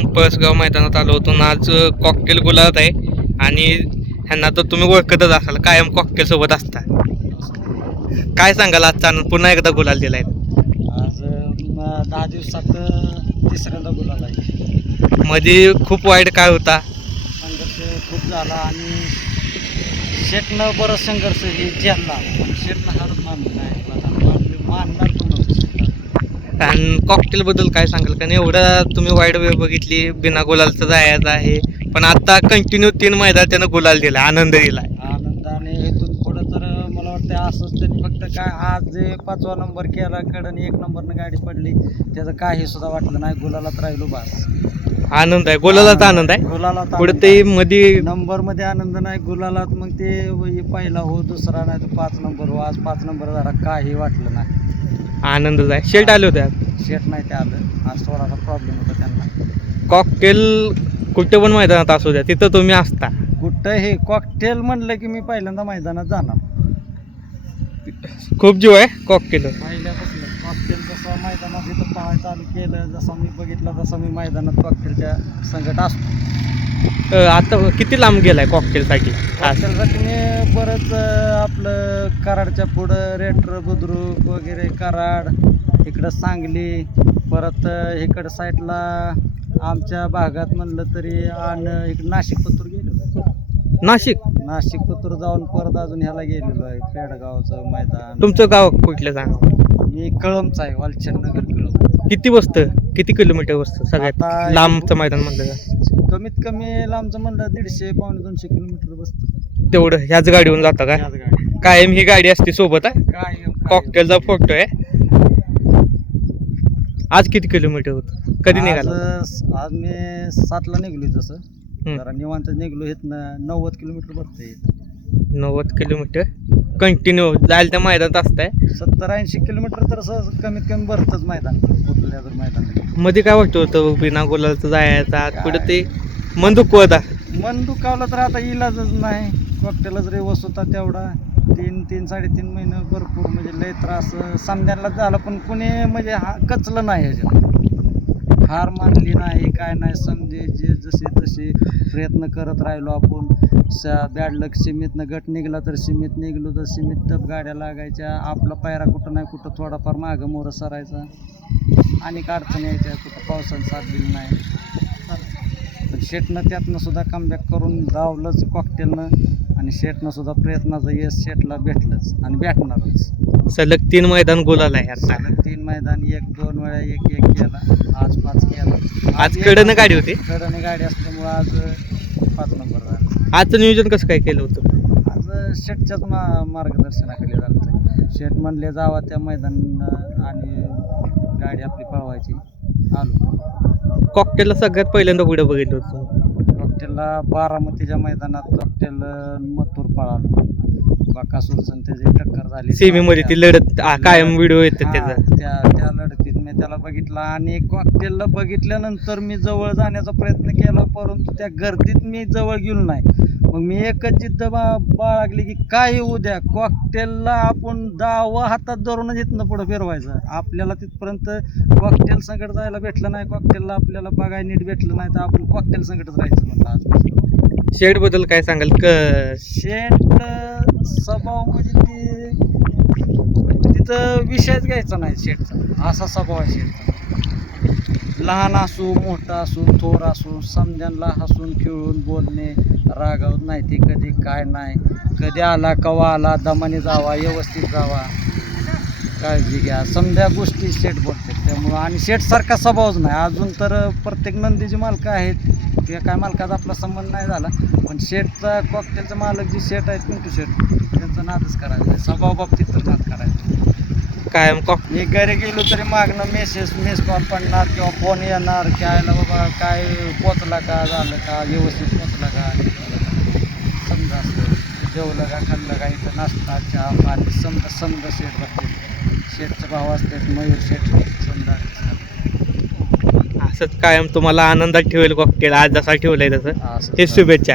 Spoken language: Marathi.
पळसगाव मैदानात आलो होतो आज कॉकटेल गुलाब आहे. आणि ह्यांना तर तुम्ही ओळखतच असाल कायम कॉकटेल सोबत असता. काय सांगाल आजचा पुन्हा एकदा गुलाल दिलाय. आज दहा दिवसात तिसऱ्यांदा बोलायला आहे. मध्ये खूप वाईट काय होता. संघर्ष खूप झाला आणि शेटनं बरंच संघर्ष हे झेलला शेटनं हारत मानलं मानलं- मानणार. आणि कॉकटेल बद्दल काय सांगाल? कारण एवढं तुम्ही वाईट वेळ बघितली बिना गुलालचं जायचं आहे. पण आता कंटिन्यू तीन मैदान त्यानं गुलाल दिला आनंद दिलाय. आनंदाने इथून पुढं तर मला वाटतं असंच त्यांनी फक्त काय आज जे पाचवा नंबर केला कडन एक नंबरनं गाडी पडली त्याचं काही सुद्धा वाटलं नाही गुलालात राहिलो बस. आनंद आहे गुलालाचा आनंद आहे. गुलालात पुढे ते. मध्ये नंबरमध्ये आनंद नाही गुलालात मग ते पहिला हो दुसरा नाही तर पाच नंबर हो आज पाच नंबर झाला काही वाटलं नाही. आनंदच आहे. शेट आले होते आज. शेट नाही ते आलं. आज थोडासा प्रॉब्लेम होता त्यांना. कॉकटेल कुठे पण मैदानात असू द्या तिथं तुम्ही असता. कुठं हे कॉकटेल म्हणलं की मी पहिल्यांदा मैदानात जाणार. खूप जीव आहे कॉकटेल पहिल्यापासून कॉकटेल जसं मैदानात इथं पहायला चालू केलं जसं मी बघितलं तसं मी मैदानात कॉकटेलच्या संकट असतो. आता किती लांब गेलाय कॉकटेलसाठी कॉकटेलसाठी मी बरंच आपलं कराडच्या पुढं रेटर बुद्रुक वगैरे कराड इकडं सांगली परत इकडं साईडला आमच्या भागात म्हणलं तरी आणि इकडं नाशिक पत्तूर गेलो नाशिक? नाशिक पत्तूर जाऊन परत अजून ह्याला गेलेलो आहे पेडगावचं मैदान. तुमचं गाव कुठलं सांग? मी कळमचा आहे वालचंद नगर किती बसतं किती किलोमीटर बसतं सगळ्यात आता- लांबचं मैदान म्हणलं का कमीत कमी लांबचं म्हणलं दीडशे पावणे दोनशे किलोमीटर बसतं तेवढं? ह्याच गाडीवरून जाता का? कायम ही गाडी असते सोबत आहे काय कॉकटेलचा फोटो आहे. आज किती किलोमीटर होत? कधी निघाला? आज आज मी सातला निघलोय तसं. हम्म. जरा निवांत निघलो हेत नव्वद किलोमीटर भरते नव्वद किलोमीटर कंटिन्यू जायला त्या मैदानात असताय. सत्तर ऐंशी किलोमीटर तर असं कमीत कमी भरतच मैदान कुठल्या तर मैदानमध्ये काय वाटतं होतं बिना गुलालचं जायचा? पुढे ते मन दुखवता मन दुखावलं तर आता इलाजच नाही. कॉकटेलच रे होता तेवढा. तीन तीन साडेतीन महिने भरपूर म्हणजे लय त्रास. समजायला झाला पण कुणी म्हणजे हा कचलं नाही ह्याच्यात. हार मानली नाही काय नाही समजे जे जसे तसे प्रयत्न करत राहिलो आपण. स बॅड लक सीमितनं गट निघला तर सीमित निघलो तर सीमित टप गाड्या लागायच्या आपला पायरा कुठं नाही कुठं थोडाफार मागं मोरं सरायचा. आणि अडचण यायच्या कुठं पावसानं साथ दिली नाही. पण शेटनं त्यातनं सुद्धा कमबॅक करून धावलंच कॉकटेलनं आणि शेटनं सुद्धा प्रयत्नाचं यश शेटला भेटलंच आणि भेटणारच. सलग तीन मैदान गुलाल आहे आता सलग तीन मैदान एक दोन वेळा एक एक केला. आज पाच केला. आज कडनं गाडी होती? कडने गाडी असल्यामुळं आज पाच नंबर झाला. आजचं नियोजन कसं काय केलं होतं? आज शेटच्याच मा मार्गदर्शनाखाली झालं होतं. शेट म्हणले जावा त्या मैदान आणि गाडी आपली पळवायची. आलो. कॉकटेलला सगळ्यात पहिल्यांदा पुढे बघितलं होतं कॉकटेलला बारामतीच्या मैदानात कॉकटेल मथुर पळालो. बाकासूरचं त्याची टक्कर झाली. सेमीमध्ये ती लढत आ, कायम व्हिडिओ येतात हा, त्याचा. त्या त्या लढतीत मी त्याला बघितला आणि कॉकटेलला बघितल्यानंतर मी जवळ जाण्याचा प्रयत्न केला परंतु त्या गर्दीत मी जवळ गेलो नाही. मग मी एकच जिद्द बा बाळगली की काय येऊ द्या. कॉकटेलला आपण डावा हातात धरूनच इथनं पुढं फिरवायचं. आपल्याला तिथपर्यंत कॉकटेल संकट जायला भेटलं नाही. कॉकटेलला आपल्याला बघायला नीट भेटलं नाही तर आपण कॉकटेल संकटच राहायचं म्हणलं आज. शेडबद्दल काय सांगाल? क अं, स्वभाव म्हणजे ते तिथं विषयच घ्यायचा नाही शेटचा असा स्वभाव आहे शेटचा लहान असू मोठा असू थोर असू समजांना हसून खेळून बोलणे रागावत नाही ते कधी काय नाही. कधी आला कवा आला दमाने जावा व्यवस्थित जावा. काळजी घ्या. समजा गोष्टी शेट बोलते त्यामुळं आणि शेटसारखा स्वभावच नाही. अजून तर प्रत्येक नंदीचे मालकं आहेत. किंवा काय मालकाचा आपला संबंध नाही झाला. पण शेटचा कॉकटेलचा मालक जे शेट आहेत पिंटू शेट त्यांचा नादच करायचा स्वभाव बाबतीत तर नाद करायचा कायम कॉक मी घरी गेलो तरी मागणं मेसेज मिस कॉल पडणार किंवा फोन येणार की आयला बाबा काय पोचला का झालं का व्यवस्थित पोचला का? समजा असतं जेवलं का खाल्लं का इथं नाश्ता चहा पाणी समजा समजा शेट बघते शेटचं भाव असतात मयूर शेट. समजा असंच कायम तुम्हाला आनंदात ठेवेल कॉकटेल आज जसा ठेवलाय तसं. हे शुभेच्छा.